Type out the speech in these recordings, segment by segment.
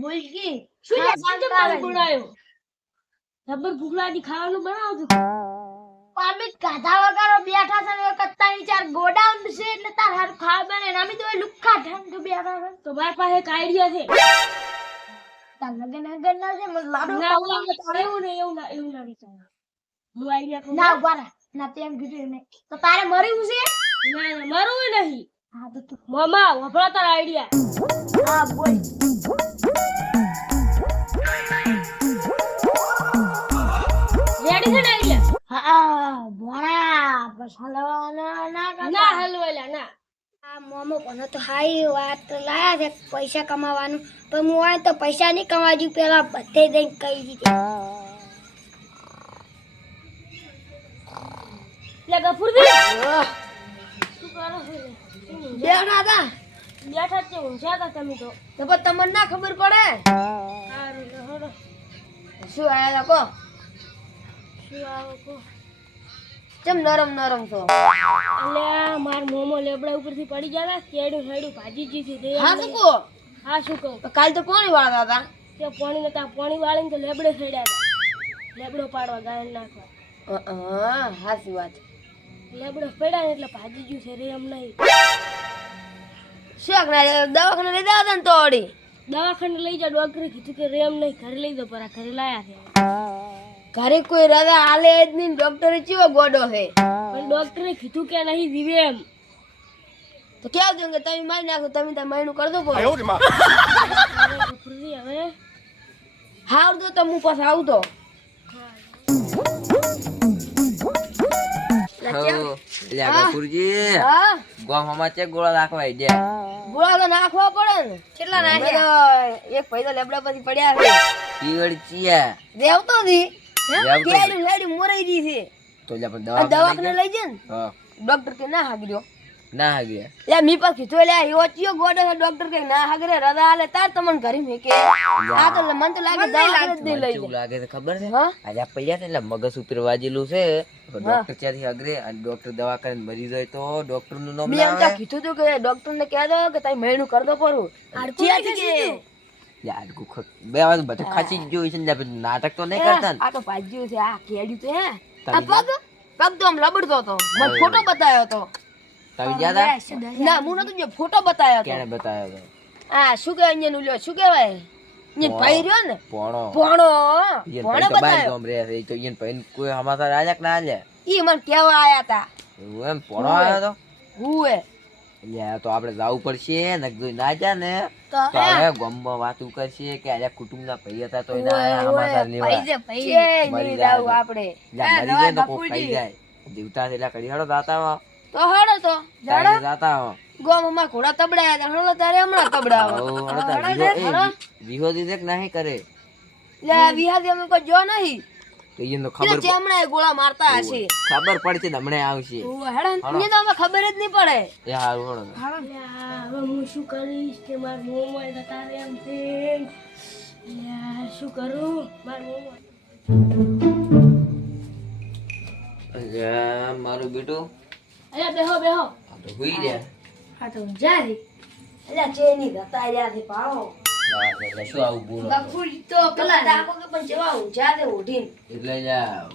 બોલ કી શું હા, લેસન શાંત આવે. બનાયો જબર ભૂખ લાગી ખાવાનું બનાવજો પામી ગાધા વગર બેઠા છે ને કત્તાની ચાર ગોડાઉન છે એટલે તાર હારું ખાવા બને ને અમે તો એ લુખ્ખા ઠંડ બેઠા છે તો મારા પાસે એક આઈડિયા છે તાર લગન હગન ના છે મને લાડુ ના ખાવા એવું નહીં એવું ના વિચાર હું આઈડિયા કહું ના ઉભા રહે ના તેમ કીધું એમ નહીં. તો તારે મર્યું છે ના મારું નહીં હા તો તું મામા વપરા તારા આઈડિયા હા બોલ રેડી છે ને આઈડિયા હા ભણા બસ હલવાના ના ના કરતા. હલવેલા ના આ મોમો કોનો તો હાઈ વાત લાયા છે પૈસા કમાવાનું પણ હું હોય તો પૈસા નહીં કમાજુ પેલા બધે દઈને કહી દીધી લે ગફુરજી શું કરો છો લે? બેઠા હતા બેઠા છે ઊંઝા હતા તમે તો તો પણ તમને ના ખબર પડે સારું લે હળો શું આયા લોકો શું આવો કો ચમ નરમ નરમ છો એટલે આ માર મોમો લેબડા ઉપરથી પડી ગયા કેડું હેડું ભાજી જી થી હા શું કહો હા શું કહું કાલ તો કોની વાળતા હતા તે પાણી નતા પાણી વાળીને તો લેબડે ખેડ્યા હતા લેબડો પાડવા ગાય નાખવા હા હાચી વાત લેબડો પડ્યા ને એટલે ભાજી ગયું છે રે એમ નહીં શું દવાખાને લઈ દેવા હતા ને તો અડી દવાખાને લઈ જા ડોક્ટરે કીધું કે રેમ નહીં ઘરે લઈ દો પર ઘરે લાયા છે ઘરે કોઈ રજા હાલે જ નહીં ડોક્ટરે ચેવો ગોડો છે પણ ડોક્ટરે કીધું કે નહીં જીવે એમ તો કેવું દઉં કે તમે મારી નાખો તમે તાર માયનું કરી દો હવે ગફુરજી હવે હાવ દો તો હું પાછો આવતો હા ગોળા નાખવા દે ગોળા તો નાખવા પડે ને કેટલા નાખ્યા એક ભાઈ તો લેબડા પછી પડ્યા છે પીવડ ચિયા દેવતો દી દેવતો કેડી લેડી મોરાઈ દી છે તો લે પણ આ દવાખાને લઈ જાય ને હા ડોક્ટર કે ના હાગર્યો ના હાગ્યા લે મી પાસ કીધું લે એવો ચિયો ગોડો છે ડોક્ટર કે ના હાગરે રજા હાલે તાર તમને ઘરે મેકે આ તો મન તો લાગે દવાખાને જ નહીં લઈ કેવું જાય લાગે છે ખબર છે હા આજે આ પડ્યા છે ને એટલે મગજ ઉપર વાજેલું છે ડોક્ટર ત્યાંથી અગરે અને ડોક્ટર દવા કરીને મરી જાય તો ડોક્ટર નું નામ મેં ના એમ તો આવે કીધું તું કે ડોક્ટર ને કહે દો કે તારી મહિનું કર દો પરું ક્યાંથી કે યાર બે વાર બધું ખાસી જ જોયું છે ને લે, નાટક તો નહીં કરતા ને આ તો ભાજ્યું છે આ કેડ્યું તો હે આ પગ પગ તો આમ લબડતો હતો મને ફોટો બતાવ્યો હતો તમે ગયા હતા ના હું નતો જો ફોટો બતાવ્યો હતો કેને બતાવ્યો હતો આ શું કહેવાય અહીંયા નું લ્યો શું કહેવાય અહીંયા ભાઈ રહ્યો ને પોણો ભણો ઈયન ભણે ભાઈ તો બહાર બતાવ્યો ગામ રહે છે. ઈ તો ઈયન ભાઈને કોઈ સમાચાર આલ્યા કે ના આલ્યા? ઈ મને કેવા આયા તા એવું એમ પોણો આવ્યો તો હુએ એટલે આ તો આપણે જાવું પડશે ને જો ના જા ને તો તો હવે ગામમાં વાતું કરશે કે આ કુટુંબના ભાઈ હતા તો એના આયા સમાચાર લેવા છે નહીં મરી જાવ જાય આપણે એટલે મરી જાય તો કોક ખાઈ જાય જીવતા છે એટલે કડી હળો જાતા હો તો હડો તો તારે જાતા હો ગોમમાં ઘોડા તબડાયા તા હળો તારે હમણાં તબડાવો હળો તા વિહો દીધે કે નહીં કરે લે વિહાદી અમે કોઈ જો નહીં તો ઈયન તો એટલે ખબર ચેમડા ગોળા મારતા હશે ખબર પડશે ને હમણાં આવશે હેડો તો અમે ખબર જ નહીં પડે એ હારું હળો લ્યા, હવે હું શું કરીશ કે માર મોમો જતા રહે એમ છે લ્યા, શું કરું માર મોમો અલ્યા મારું બેટું અલ્યા બેહો બેહો આ તો હુઈ રહ્યા હા તો જા રે એટલે ચેની ગતા રહ્યા છે પાડો એટલે શું આવું બોલો બકુડી તો પેલા ડાકો કે પણ જેવા ઊંઝા દે ઉઠીને એટલે જા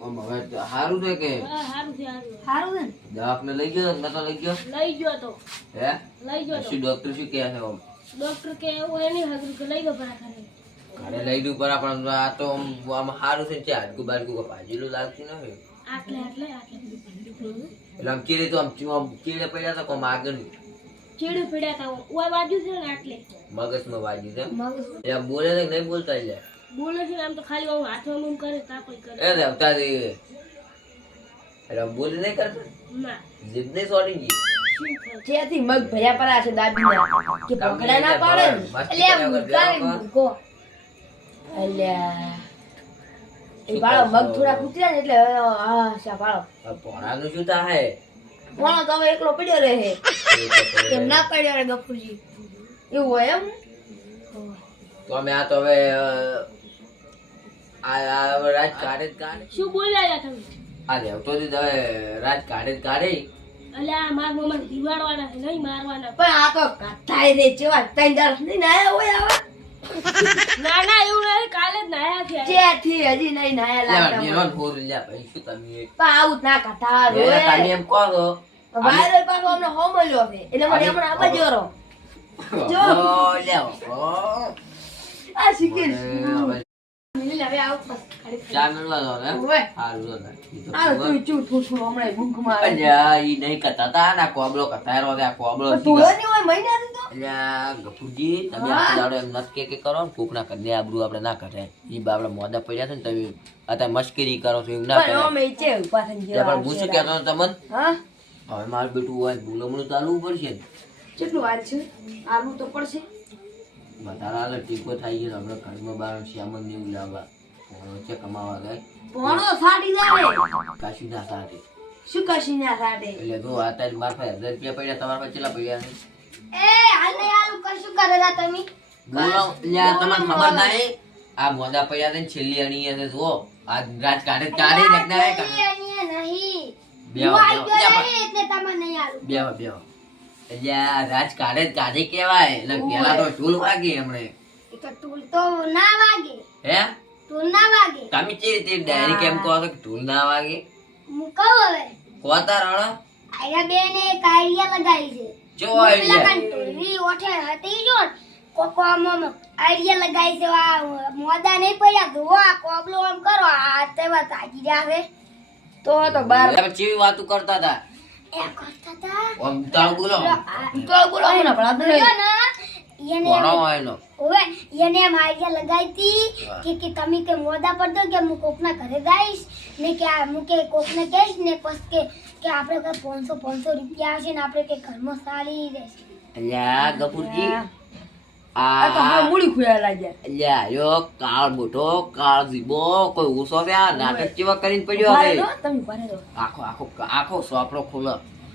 આમ હવે તો હારું છે કે હા, હારું છે હારું સારું છે ને દવાખાને લઈ ગયો ને તો લઈ ગયો લઈ ગયો તો હે લઈ ગયો તો શું ડોક્ટર શું કહે છે આમ ડોક્ટર કે એવું એની હગરું કે લઈ ગયો ભરા કરે ઘરે લઈ દઉં પર પણ આ તો આમ હારું છે હાડકું બાડકું ભાજેલું લાગતું નથી આટલે આટલે આટલે બધું એટલે આમ કીડે તો આમ કીડે પડ્યા તો કોમ આગળ ચીડું પીડ્યા તા ઓય બાજુ છે ને આટલે મગજમાં વાગ્યું છે મગ એ આમ બોલે છે કે નહીં બોલતા એટલે બોલે છે ને આમ તો ખાલી આમ હાથમાં મૂમ કરે તા કોઈ કરે એ રમતા એટલે આમ બોલે નહીં કરતા ના જીભ નહીં સોડી ગઈ શું થાય જેથી મગ ભર્યા પડા છે દાબીના કે પકડા ના પાડે ને એટલે આમ મુકાવી મૂકો અલ્યા એ બાળો મગ થોડા કૂતર્યા ને એટલે હા શા બાળો પોણાનું શું થાય કોણો તો હવે એકલો પડ્યો રહે કેમ ના પડ્યો રે ગફુરજી એવું હોય એમ તો અમે આ તો હવે આ હવે રાજ કાઢે જ કાઢે શું બોલ્યા યા તમે આ રહેતો જ હવે રાજ કાઢે જ કાઢે અલ્યા માર મોમાં દિવાડવાના છે નહીં મારવાના પણ આ તો કથાય રે જેવા ત્રણ દાસ નહીં આયા હોય આવા ના ના એવું નહીં, કાલે જ નાયા થયા. ચેથી હજી નહીં નાયા લ્યા, લાગતા નેનો મને. ઢોર લ્યા, ભાઈ, શું તમે? પણ આવું જ ના કરતા લે, રોય. તમે એમ કહો છો. વાયરો પાછો અમને હોમલ્યો છે એટલે મને હમણાં આપા જ્યો રહો. જો. ઓ, લ્યા, ઓ. આ શીખી હવે મિલી હવે આવું બસ ખાલી ચા મેળવા દો ને. ઓવે. હારું લો ને. ઈ તો આ તું તું ચૂ ઠૂ હમણાં બુંકમાં આવે. અલ્યા, ઈ નહીં કરતા તા, ના કોબળો કથાયરો છે, આ કોબળો પણ શીખા. ઢોળાની હોય મહિનાથી તો અલ્યા, ગફુરજી, તમે હા. આખો દાડો એમ નથી કે કરો ને, કોકના ઘરની આબરૂ આપણે ના કાઢે. ઈ બાપડા મોઢા પડ્યા છે ને, તમે અત્યારે મશ્કરી કરો છો, એવું ના પણ કરે. અમે છે ઉભા થઈને ત્યાં જેવા પણ હું શું કહેતો હતો તમને? હા હવે મારું બેટું હોય ભૂલમણું ચાલવું પડશે ને. કેટલું વાર છે આવું તો પડશે વધારે હાલે ટીકો થાય છે ને, આપણે ઘરમાં બહાર શ્યામન ને એવું લાવવા છે કમાવા જાય ભણો સાડી જાય કાશી ના સાથે. શું કશી ના સાડે એટલે જો આ તારી મારા પાસે 1000 રૂપિયા પડ્યા, તમારા પાસે કેટલા પડ્યા છે? એ હાલ નહીં હાલ કશું કરેલા તમે. બોલો, લ્યા, તમને ખબર નહીં? આ મોઢા પડ્યા છે ને, છેલ્લી અણી છે, જુઓ. આ રાજ કાઢે કાઢે ને કાઢે. અહીંયા નહીં. બેહો, હું આઈ બેહો, ગયો બેહો. નહીં એટલે તમે નહીં હાલું. બેહો, બેહો. એટલે આ રાજ કાઢે જ કાઢે કહેવાય. એટલે પેલા તો ઢોલ વાગે હમણે. એ તો ટૂલ તો ના વાગે. હે? ટૂલ ના વાગે. તમે જે રીતે ડાયરી કેમ કહો છો કે ઢોલ ના વાગે? હું કહું હવે. કોતા રણો? આયા બેને એક આઈડિયા લગાવી છે. જો પેલા આઈડિયા. કાન ટોલવી ઓઠે હતી જો ને, કોકો આમ આઈડિયા લગાવી છે. આ મોદા નહીં પડ્યા તો આ કોબલો આમ કરો આ તેવા તાજી જાવે. તો બાર આપણે ચેવી વાતો કરતા હતા? એ કરતા તા. આમ તાળ બોલો. તો બોલો મને ભલા બોલો ને, એને ભણો હોય એનો. ઓવે એને એમ આઈડિયા લગાવી હતી કે તમે કે મોદા પર દો કે હું કોકના ઘરે જઈશ ને કે આ હું કે કોકને કહીશ ને પછી કે આપણે કઈ 500 રૂપિયા આવશે ને આપણે કે ઘરમાં સારી રહેશે. અલ્યા ગફુરજી, આ તો હા આ મૂળી ખુયા લાગ્યા અલ્યા આયો કાળ મોટો કાળ જીબો કોઈ ઓછો છે, આ નાટક જેવા કરીને પડ્યો ઉભા છે. રહો, તમે ઉભા રહો. આખો આખો આખો સોપડો ખોલો.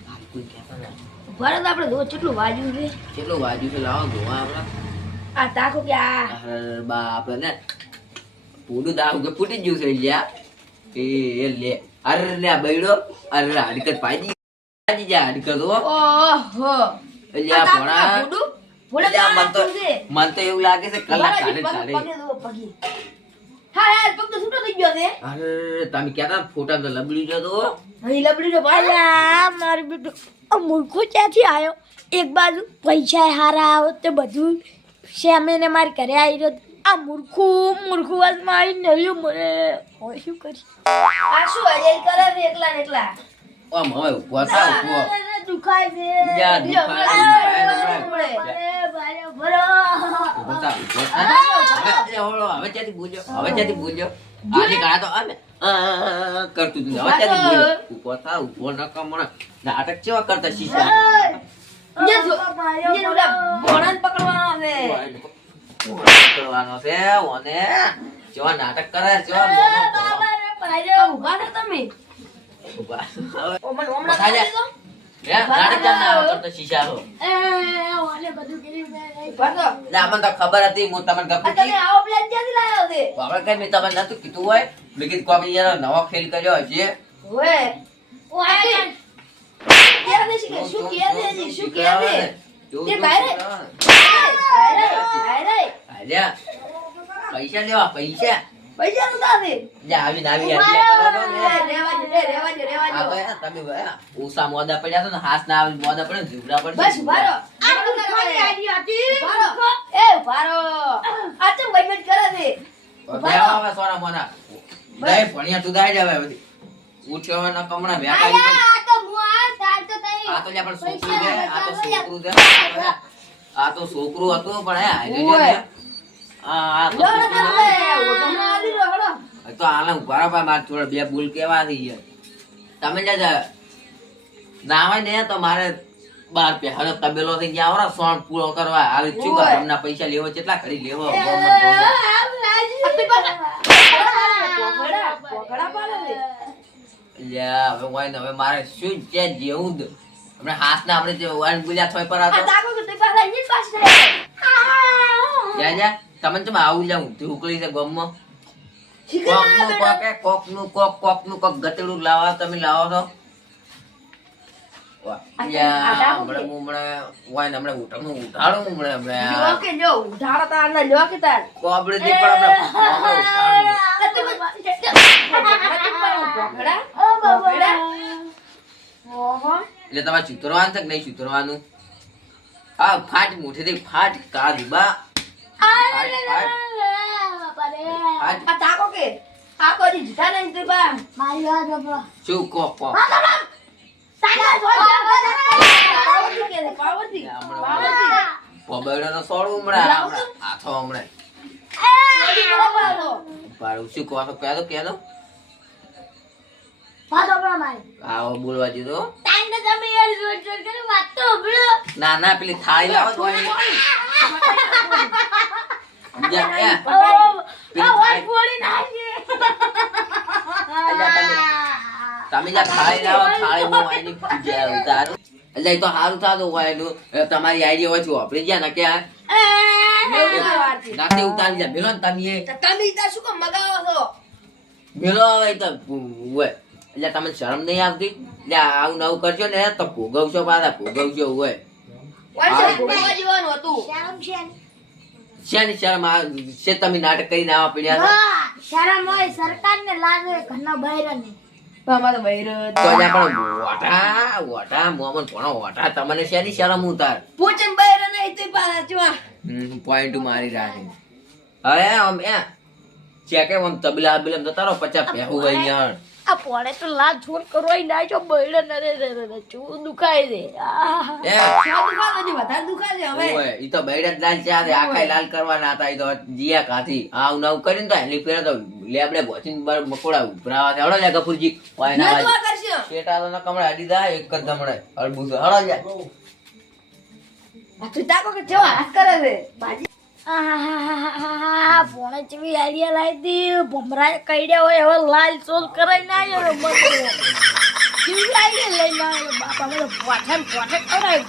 આ કોઈ કહેતો ના. ઉભા રહો તો આપણે જો કેટલું વાજ્યું છે કેટલું વાજ્યું છે, લાવો જોવા આપણે. આ તાકો કે આ અરે બાપ ને પૂરું દાવ કે ફૂટી ગયું છે લ્યા. એ લે અરે લે બૈડો, અરે હરકત પાજી જા હરકત હો. ઓહો લ્યા ભણા. ભોળા લ્યા, મન તો ભોળા છે. મન તો એવું લાગે છે કલાક કાઢે કાઢે. પગે જુઓ, પગે. હા હા પગ તો છૂટો થઈ ગયો છે અરે તમે કહેતા ફોટા તો લબડી જતો. અહીં લબડી નો ભાઈ અલ્યા મારું બેટું આ મૂર્ખો ક્યાંથી આવ્યો? એક બાજુ પૈસા હારા આવો તે બધું શ્યામેને મારી ઘરે આવી રહ્યો. આ મૂર્ખું વાસમાં આવી નળ્યું મને. હવે શું કરી? આ શું હજે કરે છે એકલા ને એકલા આમ હવે ઉભો થા ઉભો. દુખાય છે. જા, દુખાય, દુખાય. અરે ભાઈ ભરો. ઉભો થા, ઉભો થા. હવે ઓળો, હવે ક્યાંથી બોલ્યો? હવે ક્યાંથી બોલ્યો? આજે ગાળા તો આમે કરતું હતું. હવે ક્યાંથી બોલ્યો? ઉભો થા, ઉભો ન કમણ. નાટક કેવા કરતા શીશા. જે ઓલા ભોળાને પકડવાનો છે કરવાનો છે ઓને. કેવા નાટક કરે, કેવા મોમો કરો. ઉભા છો તમે ઉભા. હવે ઓ મને હમણાં ઉભા જા. કરી દો. હે, નાટક કેમ ના કરતા શીશા છો? ઉભા છો. ના, મને તો ખબર હતી, હું તમને આ ગપુજી. તમે આવો પ્લાન ક્યાંથી લાવ્યો છે આપણે કઈ મેં તમને નતું કીધું હોય, લેકિન કોઈ યાર નવો ખેલ કર્યો હશે. ઓએ ઓ આ ક્યાં છે કે શું કહે છે શું કહે છે તે કાય રે અરે આલ્યા, પૈસા લેવા પૈસા. પૈસા નું તાસે જા આવી આવી આઈડિયા કરો ને. રેવા દે આ તો યાર તમે ભાઈ ઓસા મોદા પડ્યા છો ને, હાથ ના આવે મોદા પડે ને, જીવડા પડે. બસ ઉભારો એ ઉભારો આ તો મહેનત કરે છે બેવા હવે સોના મોના. દઈ ભણ્યા તું દાઈ જાવે બધી. ઉઠ્યો હોય ને કમણા વ્યાપારી છે. આ તો હું આ તાર તો તઈ આ તો લ્યા પણ છોકરું છે, આ તો છોકરું છે. આ તો છોકરું હતું પણ હે આઈ જો ને. આ તો લો છોકરું તમે હતું. તમને આલી લો હળો તો આને ઉભા રહો ભાઈ, મારે થોડા બે ભૂલ કેવા થઈ ગયા. તમે જા ના હોય ને તો મારે 12 પહેલો તબેલો થઈ ગયા આવરા સોણ પૂરો કરવા આવી શું કર હમણાં પૈસા લેવો કેટલા ઘડી લેવો પોકડા પાડે છે લ્યા હવે હોય ને હવે મારે શું છે જેવું જ હમણાં હાથ ના આપણે જે વાન ગુલ્યા થોય પર આ હતો તાકો કે તે પાછા ઈ પાછા જા જા તમને તો આવું લ્યા ઊંધી ઉકળી છે ગમમાં કોકનું કોક કોકનું કોક ગતેડું લાવા તમે લાવો છો યા, હમણાં હું વાઈને હમણાં ઉઠાડું હમણાં. લ્યો કે જો ઉધારો તાર ને લ્યો કે તાર કોબડે થી પણ ભોગડા ભોગડા ઓહો એટલે તમારે સુતરવાનું છે કે નહીં સુતરવાનું? હા, ફાટ મુઠીથી ફાટ કાઢી બા. આ તાકો કે આ કોઈ જીતા નહીં તે બા મારી વાત બાપા શું કો પાવતી પોબેડોનો સોળું હમણાં હાથો હમણાં પાડું શું કહો છો? કહે દો વાત બાપા મારી આવો બોલવા દીધો. ટાઈમ તો તમે યાર જોર જોર કરી વાત તો હબળો ના ના, પેલી થાળી લાવો તો અહીં. સમજ્યા? એ, પેલી થાળી- ફોડી નાખી તમે જ્યાં થાળી લાવો, થાળી હું અહીંની જ્યાં ઉતારું. એટલે એ તો સારું થતું હોય એનું. તમારી આઈડિયા હોય છે વાપરી ગયા ને ક્યાં નાતે ઉતારી જાય. મેલો ને તમે તમે ઈતા શું કામ મગાવો છો મેલો હવે તો હોય. એટલે તમને શરમ નહીં આવતી? એટલે આવું નવું કરશો ને તો ભોગવશો પાછા ભોગવશો હોય. પૈસા ભોગવવા જેવાનું હતું શરમ છે ને? શેની શરમ છે? તમે નાટક કરીને આવા પડ્યા છો. હા શરમ હોય સરકારને લાજ હોય ઘરના બહેરાને અમારો બૈરો તો અહીંયા પણ વોટા મોમન ભણો વોટા તમને શેની શરમ ઉતાર? પોચન બૈરો નહીં તે પાછા ચવા પોઈન્ટ મારી રાખી હવે આમ ચેકે આમ તબલા બિલમ જતા રહો 50 ભેહું હોય અહીંયા. આ પોણે તો લાજ છોડ કરો ના જો બહેરા નરે રે ચૂ દુખાય છે એ વધારે દુખા છે હવે ઓય ઈ તો બૈડા જ લાલ ચા દે આખાય લાલ કરવાના હતા. ઈ તો જીયા કાથી આવ નવ કરીને તો હેલી ફેરે તો લેબડે બોચીન મકોડા ઉભરાવા છે. હળો લે ગફુરજી ઓય ના નતું આ ભાઈ કરશો શેટા તો ના કમળે અડી દા એક જ દમડે અડબુસ હળો લે. આ તું તાકો કે જેવા હાથ કરે છે બાજી પોણે ચેવી આઈડિયા લાવી દી ભમરા કઈડ્યા હોય હવે લાલ ચોલ કરાઈ ના આવ્યો મત કેવી આઈડિયા લઈને આવ્યો બાપા મને પોઠે કરાય